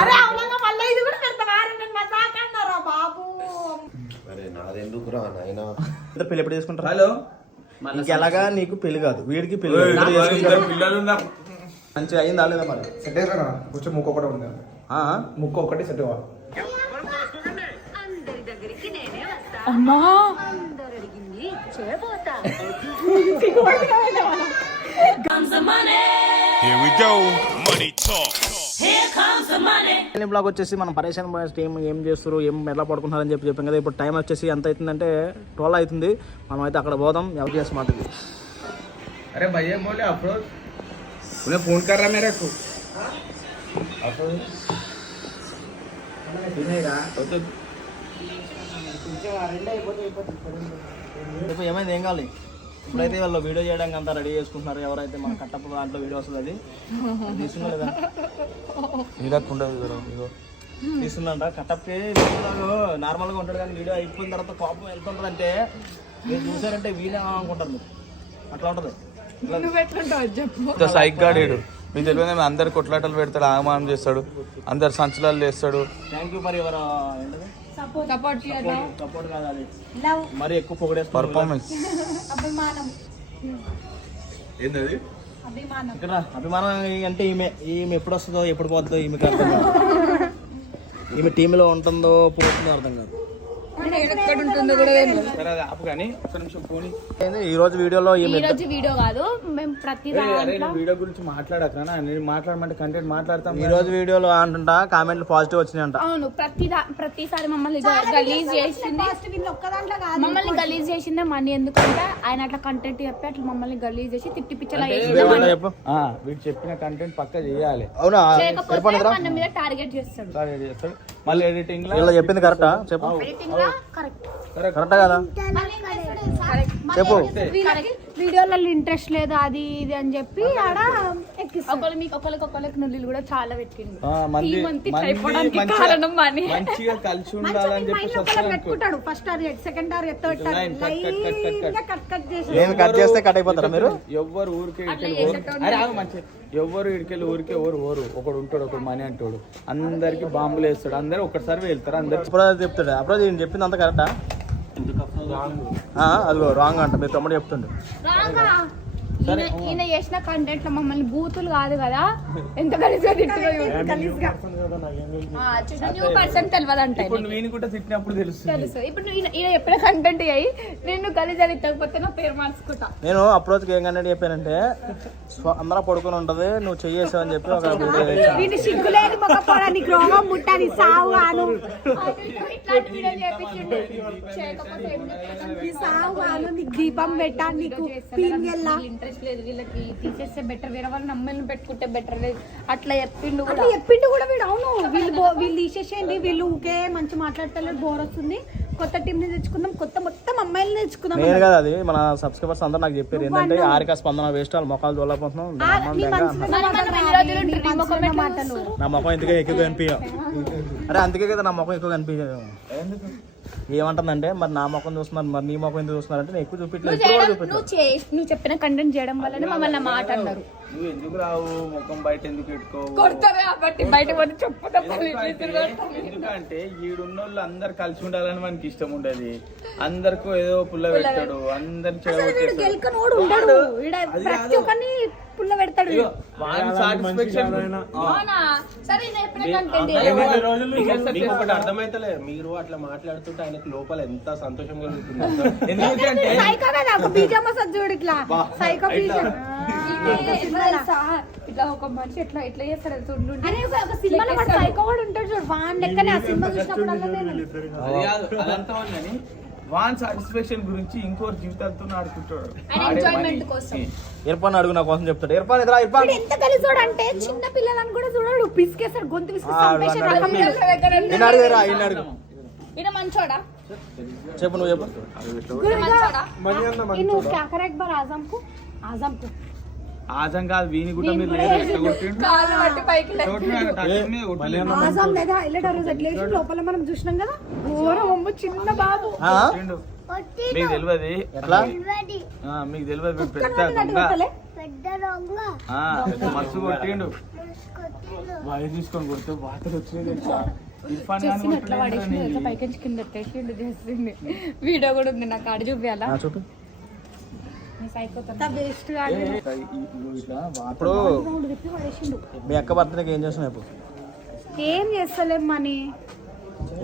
అరే అవునా మళ్ళీ ఇది కూడా పెడతావా నేను మజాక్ అన్నారా బాబు అరే నాదెందుకురా నాయనా పెళ్లి ఎప్పుడు చేసుకుంటారు హలో ఎలాగా నీకు పెళ్లి కాదు వీడికి పెళ్లి పిల్లలు మంచిగా అయిందా లేదా మరి సెట్ అయ్యారా కొంచెం ముక్కు ఒకటే ఉంది ముక్కు ఒకటి సెట్ అవ్వాలి అమ్మా బ్లాగ్ వచ్చేసి మనం పరేషన్ టీం ఏం చేస్తారు ఏం ఎలా పడుకుంటారని చెప్పాం కదా. ఇప్పుడు టైం వచ్చేసి ఎంత అవుతుందంటే 12 అవుతుంది. మనం అయితే అక్కడ పోదాం. ఎవరు చేసి మాటది अरे भैया बोले अफरोज उन्हें फोन कर रहा मेरे को ఇప్పుడు ఏమైంది ఏం కావాలి ఇప్పుడైతే వాళ్ళు వీడియో చేయడానికి అంతా రెడీ చేసుకుంటున్నారు. ఎవరైతే మన కట్టప్ప దాంట్లో వీడియో వస్తుంది అది తీసుకున్నా లేదా తీసుకున్నాంట. కట్టప్పకి నార్మల్గా ఉంటాడు కానీ వీడియో అయిపోయిన తర్వాత కోపం వెళ్తుంటుంది అంటే మీరు చూసారంటే వీడియో అనుకుంటారు మీరు. అట్లా ఉంటుంది. సైక్ గాడేడు మీకు తెలియదు. అందరు కొట్లాటలు పెడతాడు, ఆగమానం చేస్తాడు, అందరు సంచలాలు చేస్తాడు. Thank you for your support కాదు అది మరి ఎక్కువ పొగడేస్తారు పర్ఫార్మెన్స్. ఏంటది ఇక్కడ అభిమానం అంటే ఈమె ఎప్పుడు వస్తుందో ఎప్పుడు పోతుందో ఈమెకి అర్థం కాదు. ఈమె టీంలో ఉంటుందో పోతుందో అర్థం కాదు. ఈ రోజు వీడియోలో వీడియో కాదు మేము ప్రతి వీడియో గురించి మాట్లాడక నేను మాట్లాడమంటే కంటెంట్ మాట్లాడతాం. ఈ రోజు వీడియోలో అంటుంటా కామెంట్లు పాజిటివ్ వచ్చినాయంట. అవును ప్రతిసారి మమ్మల్ని గలీజ్ చేసింది. మమ్మల్ని గలీజ్ చేసిందే మనీ ఎందుకంటే ఆయన అట్లా కంటెంట్ చెప్పి అట్లా మమ్మల్ని గలీజ్ చేసి తిట్టి పిచ్చలా వీడు చెప్పిన కంటెంట్ పక్క చేయాలి. అవునా మన మీద టార్గెట్ చేస్తాడు. మళ్ళీ ఎడిటింగ్ ఇలా చెప్పింది కరెక్టా చెప్పు. కరెక్టా కదా చెప్పు. వీడియోలలో ఇంట్రెస్ట్ లేదు అది ఇది అని చెప్పి ఆడ ఒకరికి నుల్లి కూడా చాలా పెట్టింది. మంచిగా కలిసి ఉండాలని పెట్టుకుంటాడు. First target, second target, third నేను కట్ చేస్తే కట్ అయిపోతారా మీరు? ఎవ్వరు ఊరికే మంచి ఎవ్వరు ఇడికెళ్ళి ఊరికే ఓరు ఒకడు ఉంటాడు, ఒకడు మనీ అంటాడు, అందరికి బాంబులు వేస్తాడు, అందరు ఒకటిసారి వెళ్తారు. అందరు చెప్తాడు అప్పుడు నేను చెప్పింది అంత కరెక్టా? అది రాంగ్ అంట మీరు తమ్ముడు చెప్తుండే. ఈయన చేసిన కంటెంట్ లో మమ్మల్ని బూతులు కాదు కదా ఎంత గలీజ్గా తిట్టిందో తిట్టినప్పుడు తెలుసు. ఇప్పుడు ఈయన చెప్పిన కంటెంట్ అయ్యి నేను గలీజ్ అని తగ్గపోతే నా పేరు మార్చుకుంటా. నేను అప్రోచ్కి ఏం కంటెంట్ చెప్పానంటే అందరూ పడుకుని ఉంటది నువ్వు చెయ్యేసావు అని చెప్పి ఒక సిగ్గులేని మొక్కపోవడానికి రోగం ముట్టాని సావు గాను ఇట్లాంటి వీడియో చేపించండి. దీపం పెట్టా నీకు ఇంట్రెస్ట్ లేదు వీళ్ళకి తీసేస్తే బెటర్, వేరే వాళ్ళు నమ్మల్ని పెట్టుకుంటే బెటర్ లేదు అట్లా చెప్పిండు కూడా వీడు. అవును వీళ్ళు తీసేసేయండి, వీళ్ళు ఊకే మంచి మాట్లాడతలేదు, బోర్ వస్తుంది, కొత్త టీం ని తెచ్చుకుందాం, కొత్త మొత్తం అమ్మాయిలు తెచ్చుకుందాం. నేను కదా అది మన సబ్స్క్రైబర్స్ అందరూ నాకు చెప్పారు ఏంటంటే ఆరిక స్పందన వేస్ట్ వాళ్ళు మొక్కలు చూడలేకపోతున్నాం. నా ముఖం ఎందుకే ఎక్కువ కనిపించ అరే అందుకే కదా నా ముఖం ఎక్కువ కనిపించదు. ఏమంటుందంటే మరి నా ముఖం చూస్తున్నారు మరి నీ ముఖం ఎందుకు చూస్తున్నారంటే నేను ఎక్కువ చూపించలేదు. నువ్వు చెప్పిన కంటెంట్ చేయడం వల్లనే మమ్మల్ని మాట అన్నారు. నువ్వు ఎందుకు రావు ముఖం బయట ఎందుకు పెట్టుకోవు? ఎందుకంటే ఈడున్నోళ్ళు అందరు కలిసి ఉండాలని మనకి ఇష్టం ఉండదు. అందరికీ ఏదో పుల్ల పెడతాడు, అందరు పుల్ల పెడతాడు. ఒకటి అర్థమైతలే మీరు అట్లా మాట్లాడుతుంటే ఆయనకు లోపల ఎంత సంతోషం కలుగుతుంది. ఇట్లా ఒక మనిషి ఎట్లా ఎట్లా చేస్తాడు సైకో కూడా ఉంటాడు చూడు, వాన్ లెక్కనే ఆ సినిమా చూసినప్పుడు వాన్ సాటిస్ఫాక్షన్ గురించి ఇంకోటి జీవితాలతో ఆడుకుంటాడు. ఇర్ఫాన్ అడుగు నా కోసం చెప్తాడు. ఇర్ఫాన్ ఎదురా ఇర్ఫాన్ ఎంత కలిసోడు అంటే చిన్న పిల్లలను కూడా చూడడు, పిసికేస్తాడు, గొంతు ఈయన మంచోడా చెప్పు నువ్వు చెప్పు. ఆజం కాదు వీని కూడా మీరు లోపల మనం చూసినాం కదా చిన్న బాబు. మీకు తెలియదు ఎట్లా మీకు తెలియదు పెద్ద మస్తు కొట్టిండు. వైర్ తీసుకొని కొడితే వాతలు వచ్చినాయి తెలుసా? ఇర్ఫాన్ ఖాన్ చేసిన ఎట్లా కొట్టలేదురా పడేసిండు నీ. తెలుసా? పైకి కింద పెట్టేసిండు చేసింది. వీడియో కూడా ఉంది నాకు ఆడ చూపియాలా చూపి వేస్ట్ ఇట్లా ఇప్పుడు తిప్పి పడేసిండు. మీ అక్క బర్త్డేకి ఏం చేస్తున్నావు ఇప్పుడు? ఏం చేస్తలేం మనీ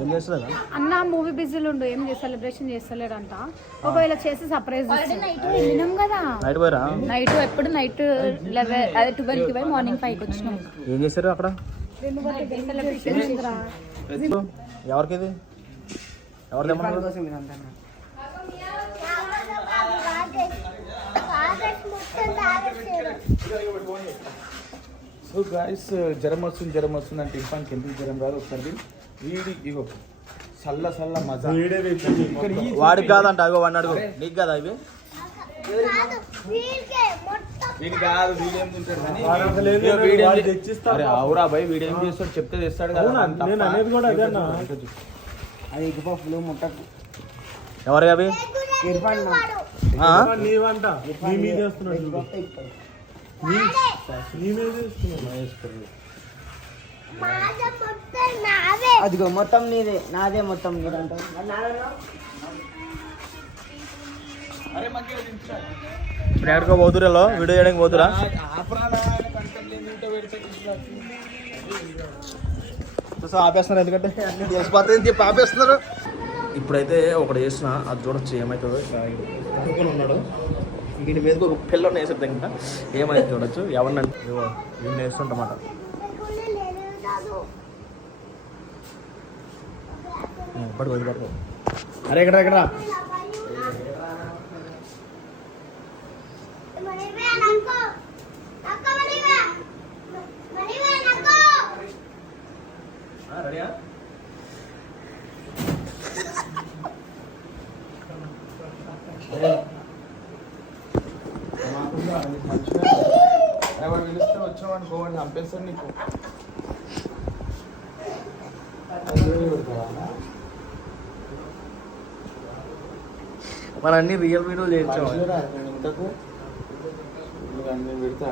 ఏం చేస్తలేదా? అన్న మూవీ బిజీలు ఉండు, ఏం సెలబ్రేషన్ చేస్తలేడంట. ఒకవేళ చేసి సర్ప్రైజ్ వెళ్ళినాం కదా నైట్ పోయారా? నైట్ ఎప్పుడు నైట్ 11 అదే 12కి పోయి మార్నింగ్ 5కి వచ్చినాం. ఏం చేశారు అక్కడ? సెలబ్రేషన్ ఎవరికి ఇది? ఎవరు తెమ్మన్నారు? సో గాయస్ జ్వరం వస్తుంది అంటే ఇర్ఫాన్కి ఎందుకు జ్వరం రాదు ఒకసారి వీడి ఇగో సల్ల మజా వాడికి కాదంట, అగో వాడిని అడుగు. నీకు కదా ఇవి? వీడి కాదు, వీడేం తింటాడు కానీ అరే అవురా భయ్, వీడేం చేస్తాడు చెప్తే తెస్తాడు కదా. అది ఎగ్ పఫ్లు ముట్టకు. ఎవరు అవి? ఆ? అదిగో మొత్తం నీదే, నాదే మొత్తం నీదంటావు. ఇప్పుడు ఎక్కడికో పోతురాలో వీడియో చేయడానికి పోతురా? ఆపేస్తున్నారు, ఎందుకంటే అన్ని తెలిసిపోతాయని చెప్పి ఆపేస్తున్నారు. ఇప్పుడైతే ఒకటి చేసిన అది చూడొచ్చు ఏమవుతుందో. అనుకుని ఉన్నాడు వీడి మీద ఒక పిల్లని వేసేద్దాం, ఇంకా ఏమైతే చూడొచ్చు. ఎవరిని వీడిని వేస్తుంటమాట. పడుకో. అరే ఎక్కడ రెడీయా? ఎవరు పిలిస్తే వచ్చావు అనుకోవాలి చంపేస్తాడు నీకు. మన అన్ని రియల్ వీడియోలు చేయించాం. ఇంతకు అన్ని పెడతా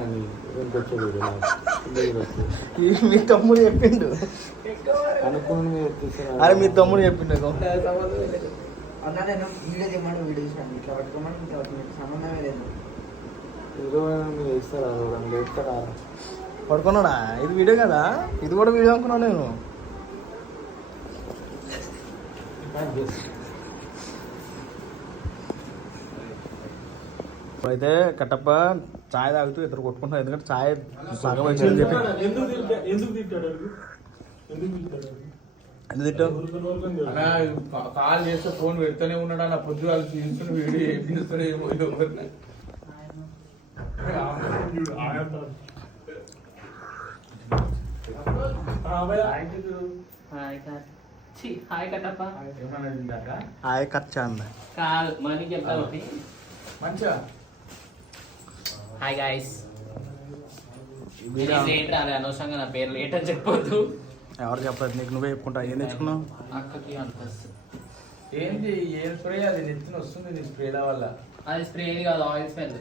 మీ తమ్ముడు చెప్పిండు. అనుకుని అరే మీ తమ్ముడు చెప్పిండు. అన్నా నేను వీడియో తీయమని వీడియో తీసాను, ఇట్లా పట్టుకోమని ఇట్లా పట్టుకోమని సంబంధమే లేదు. మీరు వేస్తారా లేస్తారా? పడుకున్నాడా? ఇది వీడియో కదా, ఇది కూడా వీడియో అనుకున్నాను నేను. ఇప్పుడైతే కట్టప్ప చాయ్ తాగుతూ ఇద్దరు కొట్టుకుంటున్నారు, ఎందుకంటే చాయ్ సగం వచ్చిందని చెప్పి. ఎందుకు తిట్టావు? కాల్ చేస్తే ఫోన్ పెడుతూనే ఉన్నాడు అన్న. పొద్దు వాళ్ళు తీసుకుని వీడియో ఏం చేస్తాడో ఏమో ఎవరిని. హాయ్ ఖర్చా అంద మంచిగా. హాయ్ గాయస్, అనవసరంగా నా పేరు లేట్ అని చెప్పొద్దు. ఎవరు చెప్పలేదు నీకు, నువ్వే చెప్పుకుంటావు. ఏం తెచ్చుకున్నావు? అక్కకి అనిపిస్తుంది. ఏంటి ఏం స్ప్రే? అది నెత్తిన వస్తుంది నీ స్ప్రేల వల్ల. అది స్ప్రే కాదు, ఆయిల్ స్మెల్.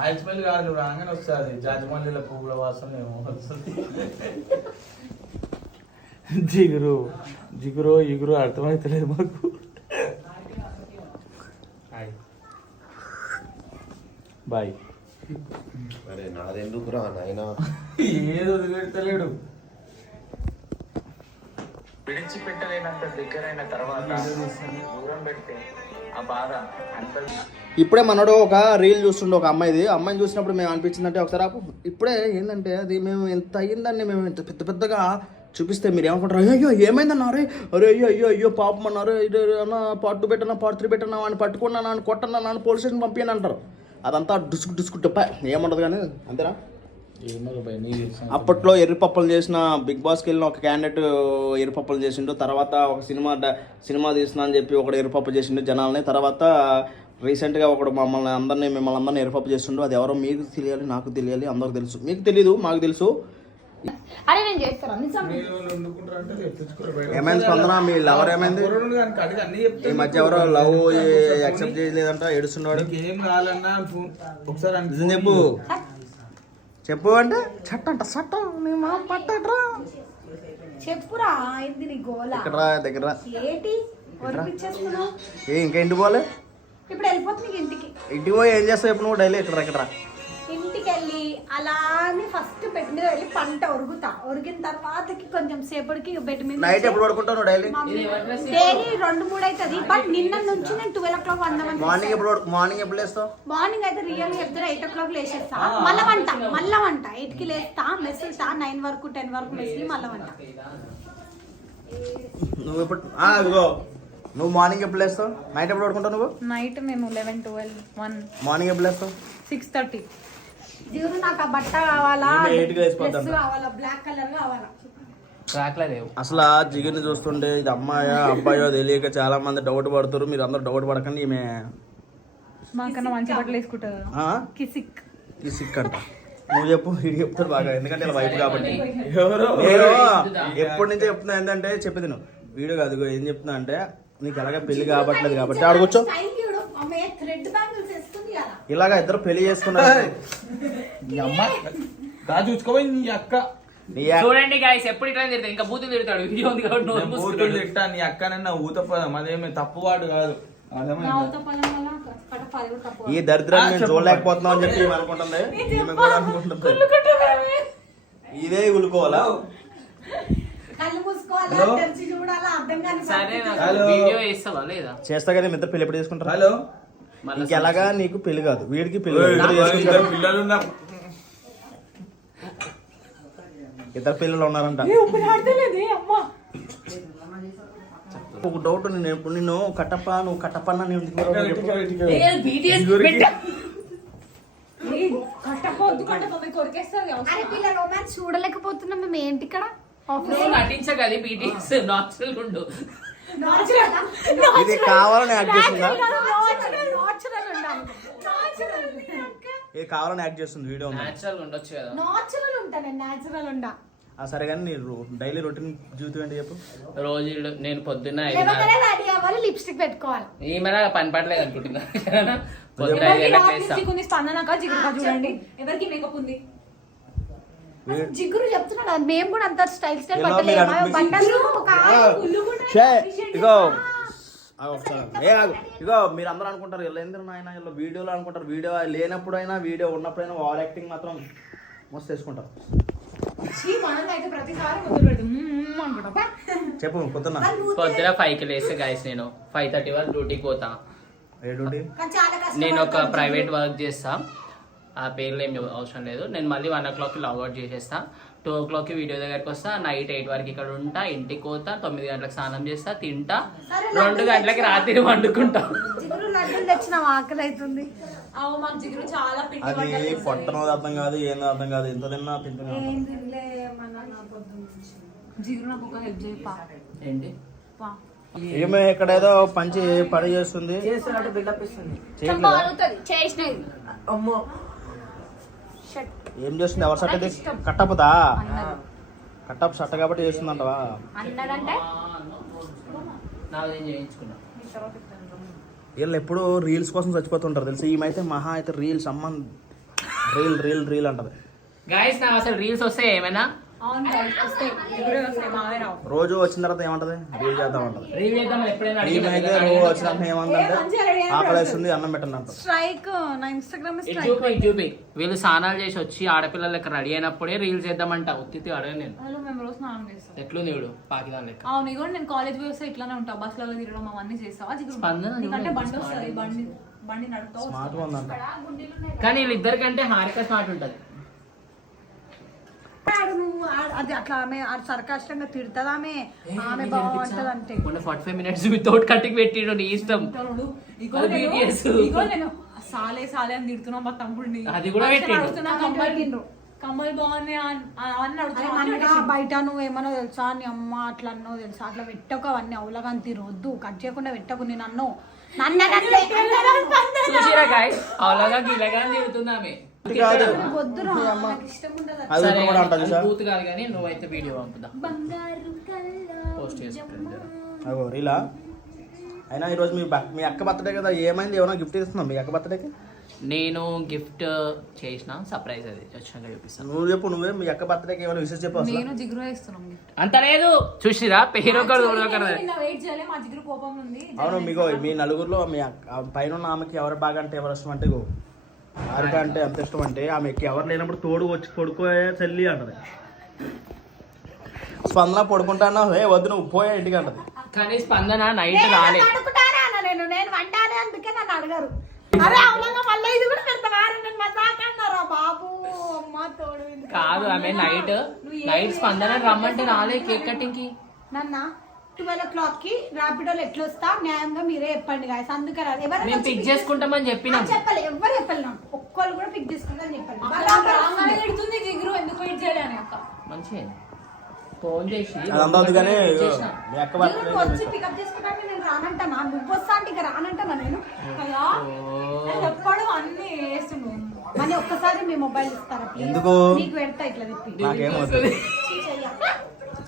ఆయిల్ స్మెల్ కాదు, నువ్వు రాగానే వస్తుంది జాజిమల్లిల పువ్వుల వాసన ఏమో వస్తుంది. జిగురు అర్థమవుతలేదు మాకు. బాయ్. అరే నాదెందుకురా నాయనా, ఏది వదిలిపెడతలేడు. విడిచిపెట్టలేనంత దగ్గరైన తర్వాత దూరం పెడితే ఆ బాధ అంత. ఇప్పుడే మనోడు ఒక రీల్ చూస్తుండే ఒక అమ్మాయిని చూసినప్పుడు మేము అనిపించిందంటే ఒకసారి ఇప్పుడే ఏంటంటే అది మేము ఎంత అయ్యిందని మేము ఇంత పెద్దగా చూపిస్తే మీరు ఏమనుకుంటారు? అయ్యో ఏమైందన్నా? అరే అయ్యో పాపం అన్నారు. అన్న పార్ట్ 2 పెట్టన్నా, పార్ట్ 3 పెట్టన్నా, అని పట్టుకున్నా, అని కొట్టన్నా, నన్ను పోలీస్ స్టేషన్ పంపించని అంటారు. అదంతా డుసుకు టప్ప ఏమంటది కానీ అంతేనా? అప్పట్లో ఎర్రిపప్పులు చేసిన బిగ్ బాస్కి వెళ్ళిన ఒక క్యాండిడేట్ ఎర్రిపప్పులు చేసిండు. తర్వాత ఒక సినిమా తీస్తున్నా అని చెప్పి ఒకడు ఎర్రిపప్పు చేసిండు జనాల్ని. తర్వాత రీసెంట్గా ఒకడు మిమ్మల్ని అందరినీ ఎర్రిపప్పు చేసిండు. అది ఎవరో మీకు తెలియాలి, నాకు తెలియాలి, అందరికి తెలుసు. మీకు తెలీదు, మాకు తెలుసు. అరే నేను చేస్తాను. ఏమైంది స్పందన? మీ లవర్ ఏమైంది? ఈ మధ్య ఎవరో లవ్ యాక్సెప్ట్ చేయలేదంట, ఏడుస్తున్నాడు. ఏం కావాలన్నా ఒకసారి చెప్పు. చెప్పు అంటే చట్టంట చట్టం నీ మా పట్టట్రా చెప్పురా అయింది నీ గోల ఇక్కడ దగ్గర ఏంటి ఒరిపిచ్చేస్తున్నావు ఇంకా ఇంటికి పోలే ఇప్పుడు వెళ్ళిపోతుంది నీకు ఇంటికి ఇంటికి పోయి ఏం చేస్తావు ఇప్పుడు నువ్వు డైలీ ఇక్కడ ఇంటికి వెళ్ళి అలానే ఫస్ట్ బెడ్ మీద వెళ్ళి పంట ఒరిగిన తర్వాతకి కొంచెం సేపటికి బెడ్ మీద నైట్ ఎప్పుడు పడుకుంటావు నువ్వు డైలీ డైలీ 2-3 అవుతుంది బట్ నిన్న నుంచి నేను 12 o'clock వందామని మార్నింగ్ ఎప్పుడు లేస్తావు మార్నింగ్ అయితే రియల్ చెప్తారా 8 o'clock లేచేస్తా మళ్ళా వంట 8కి లేస్తా మెస్సులుతా 9 వరకు 10 వరకు మెస్సులు మళ్ళా వంట నువ్వు ఇప్పుడు ఇదిగో నువ్వు మార్నింగ్ ఎప్పుడు లేస్తావు నైట్ ఎప్పుడు పడుకుంటావు నువ్వు నైట్ మేము 11, 12, 1, మార్నింగ్ ఎప్పుడు లేస్తావు 6:30 జీవన నాకు ఆ బట్ట కావాలా డ్రెస్ కావాలా బ్లాక్ కలర్ కావాలా ట్రాక్లో లేవు. అసలు ఆ జిగిరిని చూస్తుంటే ఇది అమ్మాయా అబ్బాయో తెలియక చాలా మంది డౌట్ పడుతారు. మీరు అందరూ డౌట్ పడకండి. ఈమె మాకన్నా మంచి బట్టలు వేసుకుంటారు కిసిక్ కిసిక్ అంట. నువ్వు చెప్పు ఇది చెప్తారు బాగా ఎందుకంటే ఇలా వైపు కాబట్టి. నేను ఎప్పటి నుంచో చెప్తున్నా ఏంటంటే చెప్పేది నువ్వు వీడియో కాదు ఏం చెప్తున్నా అంటే నీకు ఎలాగ పెళ్లి కాబట్టలేదు కాబట్టి ఆడకొచ్చు ఇలాగా ఇద్దరు పెళ్లి చేసుకున్నారు. చూసుకోవాలి నీ అక్క చూడండి గాయస్ ఎప్పుడు ఇట్లా తిడతాడు ఇంకా బూతులు తిడతాడు వీడియో ఉంది కాబట్టి నోరు మూసుకుంటాడు. తిట్టా నీ అక్కనన్నా ఊత పదం అదేమి తప్పువాడు కాదు. ఈ దరిద్రాన్ని నేను చూడలేకపోతున్నాం అని చెప్పి అనుకుంటుంది. ఈమె కూడా అనుకుంటుంది ఇదే ఉలుకోవాలా. సరే నాకు వీడియో వేస్తావా లేదా? చేస్తా కదా ఇద్దరు పెళ్లి ఎప్పుడు చేసుకుంటారు. హలో ఇంకెలాగా నీకు పెళ్లి కాదు వీడికి పెళ్లి పిల్లలు ఇద్దరు పిల్లలు ఉన్నారంట. ఒక డౌట్ నిన్ను కట్టప్ప నువ్వు కట్టప్ప అన్న చూడలేకపోతున్నాం మేము ఏంటి ఇక్కడ నటించగది బీటీఎస్ నాచురల్ ఉండు. ఇది కావాలని యాక్ట్ చేస్తుందా? ఇది కావాలని యాక్ట్ చేస్తుంది వీడియో. నాచురల్ ఉండొచ్చు కదా. నాచురల్ ఉంటా నేను నాచురల్ ఉండా. సరే కానీ నీ డైలీ రొటీన్ జీవితం ఏంటి చెప్పు. రోజు నేను పొద్దున్న రెడీ అవ్వాలి లిప్స్టిక్ పెట్టుకోవాలి. ఏమైనా పని పడలేదు అనుకుంటున్నా. పొద్దున్న 5 స్పందనక జిగురు చూడండి ఎవరికి మేకప్ ఉంది జిగురు చెప్తున్నాడు. మేము కూడా అంత స్టైల్ స్టైల్ ఇగో మీరు అందరూ అనుకుంటారు వీళ్ళేంద్ర నాయన వీళ్ళు వీడియోలో అనుకుంటారు. వీడియో లేనప్పుడు అయినా వీడియో ఉన్నప్పుడైనా ఓవర్ యాక్టింగ్ మాత్రం మస్తు వేసుకుంటారు. చెప్పు పొద్దున్న 5కి లేస్తే గాయస్ నేను 5:30 వరకు డ్యూటీకి పోతా. ఏ డ్యూటీ? నేను ఒక ప్రైవేట్ వర్క్ చేస్తా. ఆ పేర్లు ఏమి అవసరం లేదు. నేను మళ్ళీ 1 o'clockకి లాగౌట్ చేసేస్తా. 2 o'clockకి వీడియో దగ్గరికి వస్తా. నైట్ 8 వరకు ఇక్కడ ఉంటా. ఇంటికి పోతా. 9 గంటలకు స్నానం చేస్తా. తింటా. 2 గంటలకి రాత్రి వండుకుంటా. ఆకలి అవుతుంది. అది పొట్టనో అర్థం కాదు ఏందో అర్థం కాదు. ఎంత తిన్నా తింటున్నా ఏంటి ఏమే ఇక్కడ ఏదో పంచి పని చేస్తుంది. ఏం చేస్తుంది? ఎవరు సట్ట కట్టపుదా? కట్టపు సట్ట కాబట్టి చేస్తుందంటవా? వీళ్ళు ఎప్పుడు రీల్స్ కోసం చచ్చిపోతుంటారు తెలుసు. ఈమైతే మహా అయితే రీల్స్ అమ్మ రీల్ అంటది. గైస్ నా అసలు రీల్స్ వస్తాయి ఏమైనా? రోజు వచ్చిన తర్వాత ఏమంటది? రీల్ చేద్దాం అంటది. రీల్ చేద్దాం ఎప్పుడైనా. ఈమెయితే రోజు వచ్చిన ఏమందంటే ఆకలేస్తుంది అన్నం పెట్టండి అంటది. స్ట్రైక్ నా ఇన్‌స్టాగ్రామ్ చూపి వీళ్ళు స్నానాలు చేసి వచ్చి ఆడపిల్లల లెక్క రెడీ అయినప్పుడే రీల్స్ చేద్దామంట. ఉత్తి అడగ నేను ఎట్లుంది వీడు పాకిదాన్ లెక్క. అవును ఇగో నేను కాలేజ్ పోయి వస్తే ఇట్లానే ఉంటా. బస్ లో తిరగడం అవన్నీ చేస్తావా? అంటే బండి వస్తుంది బండి నడుపుతావు. స్మార్ట్ ఉందంట. కానీ వీళ్ళిద్దరికంటే హారిక స్మార్ట్ ఉంటది. అది అట్లా ఆమె సర్కాష్టంగా తిడతామే ఆమె బాగుంటది అంటే 45 minutes వితౌట్ కటింగ్ పెట్టిండు. నీ ఇష్టం. సాలే అని తిడుతున్నాం మా తమ్ముడిని. అది కూడా పెట్టిండు. కమ్మలు బాగున్నాయి అని అడుగుతున్నా. బయట నువ్వేమన్నా తెలుసా? నీ అమ్మ అట్లా అన్నో తెలుసా? అట్లా పెట్టకు అవన్నీ అవులగాని తిరొద్దు. కట్ చేయకుండా పెట్టకు. నేను అన్నో నువ్వైతే వీడియో పంపుదా రీలా అయినా ఈరోజు మీ అక్క బర్త్డే కదా ఏమైంది? ఏమైనా గిఫ్ట్ ఇస్తున్నాం మీ అక్క బర్త్డేకి? నేను గిఫ్ట్ చేసిన సర్ప్రైజ్ అది వచ్చినాక చూపిస్తాను. నువ్వు చెప్పు, నువ్వే మీ అక్క బర్త్డేకి ఏమైనా విషయం చెప్పు అసలు. నేను జిగురు వేస్తున్నాం గిఫ్ట్. అంత లేదు చూసిరా పేరు ఒకరు వెయిట్ చేయలే, మా జిగురు కోపం ఉంది. అవును మీకు మీ నలుగురిలో మీ పైన ఉన్న ఆమెకి ఎవరు బాగా అంటే ఎవరు ఇష్టం అంటే ఆరిక అంటే ఎంత ఇష్టం అంటే ఆమెకి ఎవరు లేనప్పుడు తోడు వచ్చి పడుకోయే చెల్లి అంటది. స్పందన పడుకుంటానా వద్దు నువ్వు పోయే ఇంటికి అంటది. కానీ స్పందన నైట్ రాలే. అడుగుతారా అన్న నేను వంటానే అందుకే నన్ను అడగరు. అరే అవునా మళ్ళీ ఇది కూడా పెడతావారు నన్ను మజాకన్నారా బాబు అమ్మ తోడు. కాదు ఆమె నైట్ స్పందన రమ్మంటే రాలే కేక్ కటింగ్ కి. నన్న 12 o'clock కి ర్యాపిడోలో ఎట్లా వస్తా న్యాయంగా మీరే చెప్పండి గాయస్. అందుకే రాదు. మేము పిక్ చేసుకుంటామని చెప్పినాం. చెప్పలే ఎవరు చెప్పలే నాకు. ఒక్కళ్ళు కూడా పిక్ చేసుకుంటారని చెప్పండి. ఎడుతుంది జిగురు ఎందుకు వెయిట్ చేయలే అని అక్క. మంచిగా ఫోన్ చేసి అదంతా వద్దు కానీ మీ అక్క బర్త్డే వచ్చి పికప్ చేసుకుంటాను. నేను రానంటానా, నువ్వు వస్తా అంటే ఇక రానంటానా నేను కదా చెప్పడం అన్ని వేస్తుండు. అని ఒక్కసారి మీ మొబైల్ ఇస్తారా ప్లీజ్? ఎందుకు? నీకు పెడతా ఇట్లా తిప్పి. నాకేం వద్దు.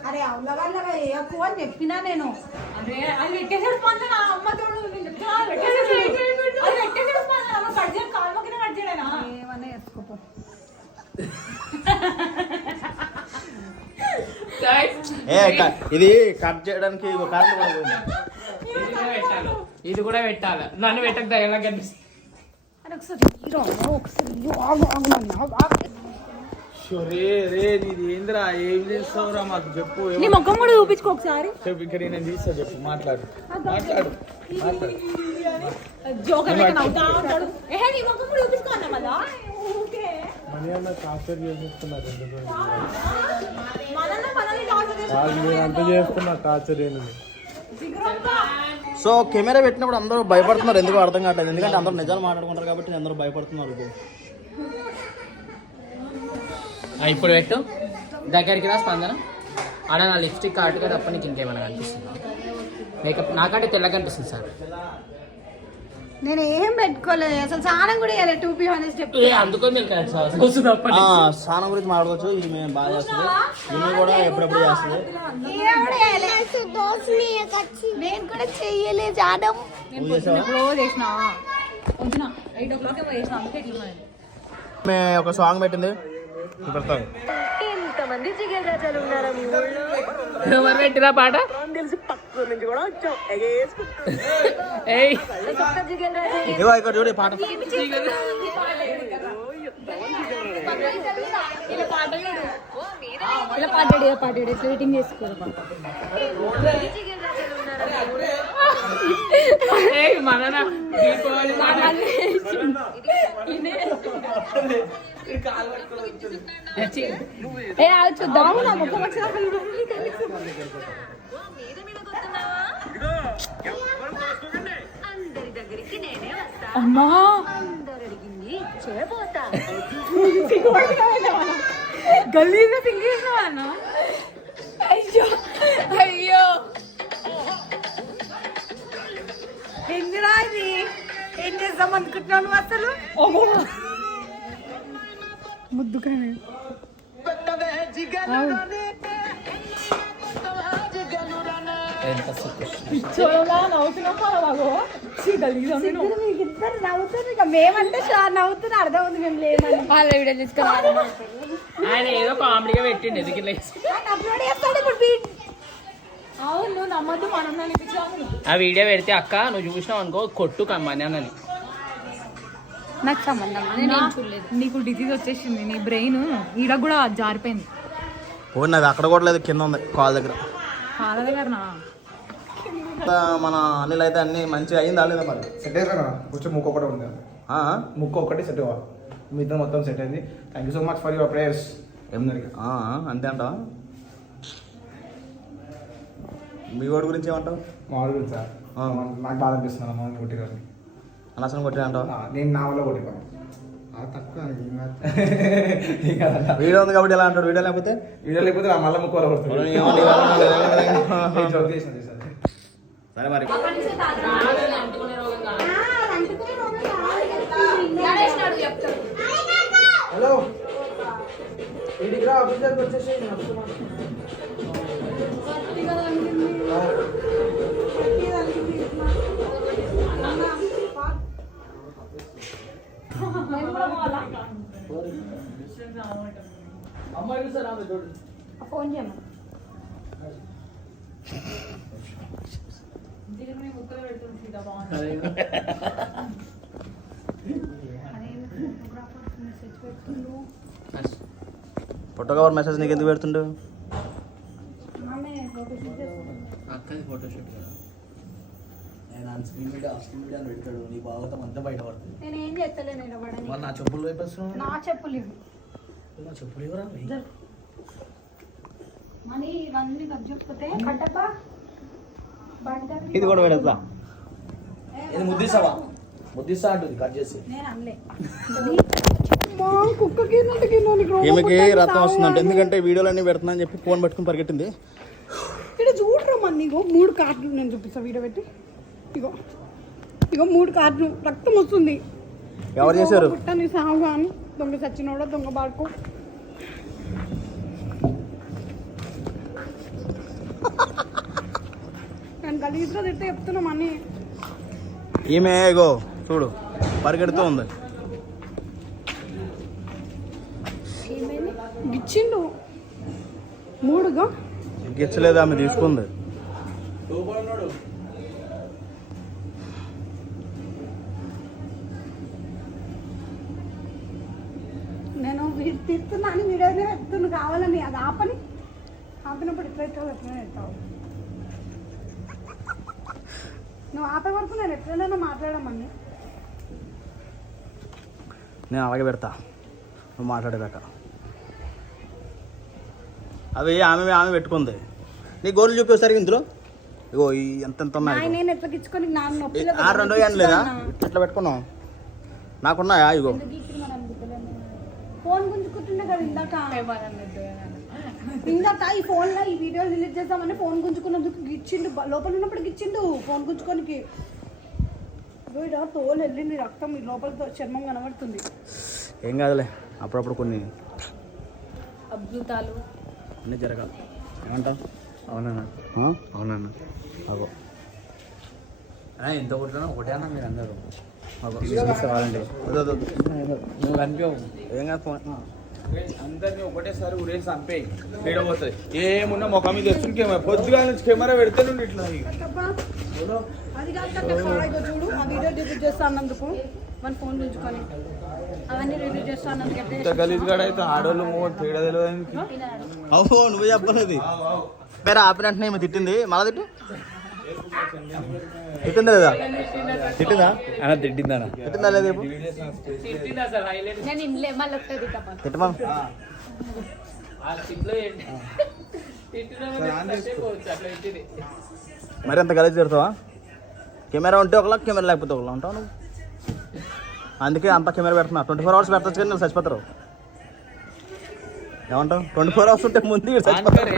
అరే అవుల వల్ల ఎక్కువ అని చెప్పినా నేను. అరే అది పెట్టేసాడు స్పందన అమ్మ తోడు. అది పెట్టేసాడు స్పందన కట్ చేయడం కాల్మకిన కట్ చేయడేనా ఏమన్నా వేసుకోపో. ఇది కట్ చేయడానికి కరెంట్ కూడా పోయింది. ఇది కూడా పెట్టాలి. నన్ను పెట్టక దగ్గర కనిపిస్తుంది. అని ఒకసారి నీది ఏంద్రా, ఏం చేస్తావురా మాకు చెప్పు. నీ ముఖం కూడా చూపించుకో ఒకసారి. చెప్పు ఇక్కడ నేను తీస్తా, చెప్పు మాట్లాడు. జోకర్ లెక్క నవ్వుతా ఉంటాడు. నీ ముఖం కూడా చూపించుకో అన్న మళ్ళా. మనల్ని టార్చర్ చేస్తున్నారు. మనల్ని అంత చేస్తున్నా టార్చర్ ఏంటి? సో కెమెరా పెట్టినప్పుడు అందరూ భయపడుతున్నారు, ఎందుకు అర్థం కావట్లేదు. ఎందుకంటే అందరూ నిజాలు మాట్లాడుకుంటారు కాబట్టి అందరూ భయపడుతున్నారు. ఇప్పుడు పెట్టు దగ్గరికి రా స్పందన. ఆడ నా లిప్స్టిక్ కాటుగా తప్ప నీకు ఇంకేమైనా కనిపిస్తుంది? మేకప్ నాకంటే తెల్లగా కనిపిస్తుంది సార్. నేను ఏం పెట్టుకోలేదు అసలు. స్నానం కూడా చేయలేదు టు బి హానెస్ట్. అందుకో మీకు స్నానం గురించి మాట్లాడుకోవచ్చు. ఇది మేము బాగా చేస్తుంది, ఇది కూడా ఎప్పుడెప్పుడు చేస్తుంది. నేను కూడా చెయ్యలేదు జానం. ఎప్పుడో చేసినా 8 o'clock ఏమో చేసిన. అందుకే ఇట్లా మేము ఒక సాంగ్ పెట్టింది పెడతాం. ఎవరు పెట్టిరా పాట? ఇదిగో ఇక్కడ చూడు ఈ పాట. ఇలా పాడాడు వెయిటింగ్ చేసుకోరు. చూద్దాం నా ముఖం అమ్మా గల్లీగా సింగేసినా అన్న. అయ్యో అయ్యో ఎందురా ఇది? ఏం చేద్దాం అనుకుంటున్నాను అసలు? ముద్దు కానీ మేమంటే నవ్వుతున్నా అర్థం ఉంది. మేము లేమని వాళ్ళ వీడియో తీసుకుని ఆయన ఏదో కామెడీగా పెట్టిండు. ఎందుకు ఇట్లా అప్లోడ్ చేస్తాడు ఇప్పుడు. అవును నమ్మద్దు మనం ఆ వీడియో పెడితే అక్క నువ్వు చూసినావు అనుకో కొట్టు కమ్మని అన్నని. నాకు సంబంధం చూడలేదు. నీకు డిసీజ్ వచ్చేసింది, నీ బ్రెయిన్ ఈడ కూడా జారిపోయింది. పోయినది అక్కడ కూడా లేదు, కింద ఉంది కాల్ దగ్గర. కాళ్ళ దగ్గరనా? మన అనిల్ అయితే అన్ని మంచిగా అయిందా లేదా మరి? సెట్ అయిపోయినా కొంచెం ముక్కు ఒకటే ఉంది. ముక్కు ఒకటి సెట్ అవ్వాలి, మిగతా మొత్తం సెట్ అయింది. Thank you so much for your prayers. అంతే అంటావా? మీ వాడి గురించి ఏమంటావు? మా వాడి గురించి సార్ నాకు బాధ అనిపిస్తుంది. మా వాడిని కొట్టిగాని అనవసరం కొట్టినా అంటావా? నేను నా వల్ల కొట్టిపోయాను. తక్కువ వీడియో ఉంది కాబట్టి ఎలా అంటాడు? వీడియో లేకపోతే నా మళ్ళీ ముక్కు వల్ల కొడుతుంది. సరే మరి హలో ఇంటికి రా, ఆఫీసర్కి వచ్చేసి సార్ ఆమె తోడు ఫోన్ చేయమని దీని ముక్కలు పెడుతుంది సీత బాగుంది. ఫోటో కవర్ మెసేజ్ నీకు ఎందుకు పెడుతుండు? అక్కది ఫోటోషూట్ కదా. స్క్రీన్ మీడియా అని పెడతాడు, నీ భాగవతం అంతా బయటపడుతుంది. నేను ఏం చేస్తలే నిలబడని. మరి నా చెప్పులు వైపు నా చెప్పులు ఇవి. నా చెప్పులు ఎవరా? మనీ ఇవన్నీ నాకు చెప్పుతే కట్టప్ప బంట ఇది కూడా పెడతా. ఇది ముద్దిస్తావా? ముద్దిస్తా అంటుంది కట్ చేసి. నేను అనలే. ఈమెకి రక్తం వస్తుందంట, ఎందుకంటే వీడియోలన్నీ పెడుతున్నా అని చెప్పి ఫోన్ పట్టుకుని పరిగెట్టింది. ఇక్కడ చూడరా మన ఇగో 3 కార్డులు నేను చూపిస్తా వీడియో పెట్టి. ఇగో ఇగో 3 కార్డులు రక్తం వస్తుంది. ఎవరు చేశారు? పుట్టని సాగు కానీ దొంగ సచ్చినోడ దొంగ బాడుకో. నేను గలీజ్గా తిట్టే చెప్తున్నా మనీ. ఈమె ఇగో చూడు పరిగెడుతూ ఉంది. గిచ్చిండు 3గా. గిచ్చలేదు, ఆమె తీసుకుంది. నేను తిడుతున్నా అని వీడియోనే ఎత్తున్నా కావాలని. అది ఆపినప్పుడు ఎట్లా ఎత్తావు ఎట్లనే ఎత్తావు. నువ్వు ఆపే వరకు నేను ఎట్లైనా మాట్లాడమని. నేను అలాగే పెడతా నువ్వు మాట్లాడేదాకా. అవి ఆమె పెట్టుకుంది. నీ గోర్లు చూపేసరికి ఇందులో ఇగో ఈ ఎంత ఉన్నాయి. నేను ఎట్లా గిచ్చుకొని నాకు నొప్పి 2 ఏం లేదా? ఇట్లా పెట్టుకున్నావు. నాకున్నాయా? ఇగో ఫోన్ గుంజుకుంటుండే కదా ఇందాక ఈ ఫోన్ లో ఈ వీడియో రిలీజ్ చేద్దామని ఫోన్ గుంజుకున్నందుకు గిచ్చిండు. లోపల ఉన్నప్పుడు గిచ్చిండు ఫోన్ గుంజుకోనికి. తోలు వెళ్ళింది, రక్తం లోపల చర్మం కనబడుతుంది. ఏం కాదులే, అప్పుడప్పుడు కొన్ని అద్భుతాలు అన్నీ జరగాలి. ఏమంటా? అవునన్నా అవునన్నా. అగో ఎంత కొట్టినా ఒకటే అన్న మీరు అందరూ అగో కావాలండి. నువ్వు కనిపించవు. ఏం కాదు ఫోన్. అందరినీ ఒకటేసారి ఊరేసి చంపేయి, పీడపోతుంది. ఏమున్నా ముఖం మీద తెచ్చుకుని పొద్దుగా నుంచి కెమెరా పెడితే నుండి ఇట్లా అది కాదు చూడు. ఆ వీడియో రిలీజ్ చేస్తా అన్నందుకు మన ఫోన్ గుంజుకొని అవన్నీ రిలీజ్ చేస్తా అన్నందుకు గలీజ్ గడ అయితే ఆడోళ్ళు పీడ తెలియదు. అవును నువ్వే చెప్పలేదు. పేరు ఆపినట్టు ఏమో తిట్టింది, మళ్ళా తిట్టింది లేదా? తిట్టిందా? తిట్టిందా? తిట్టిందా లేదు? నేను ఇంట్లో మళ్ళీ వస్తుంది తిట్టమా? మరి అంత గలీజ్ తిడతావా? కెమెరా ఉంటే ఒకలా, కెమెరా లేకపోతే ఒకలా ఉంటావు నువ్వు. అందుకే అంత కెమెరా పెడుతున్నా. 24 hours పెట్టచ్చు కానీ నువ్వు చచ్చిపోతారు. ఏమంటావు? 24 hours ఉంటే ముందు చచ్చిపోతారు.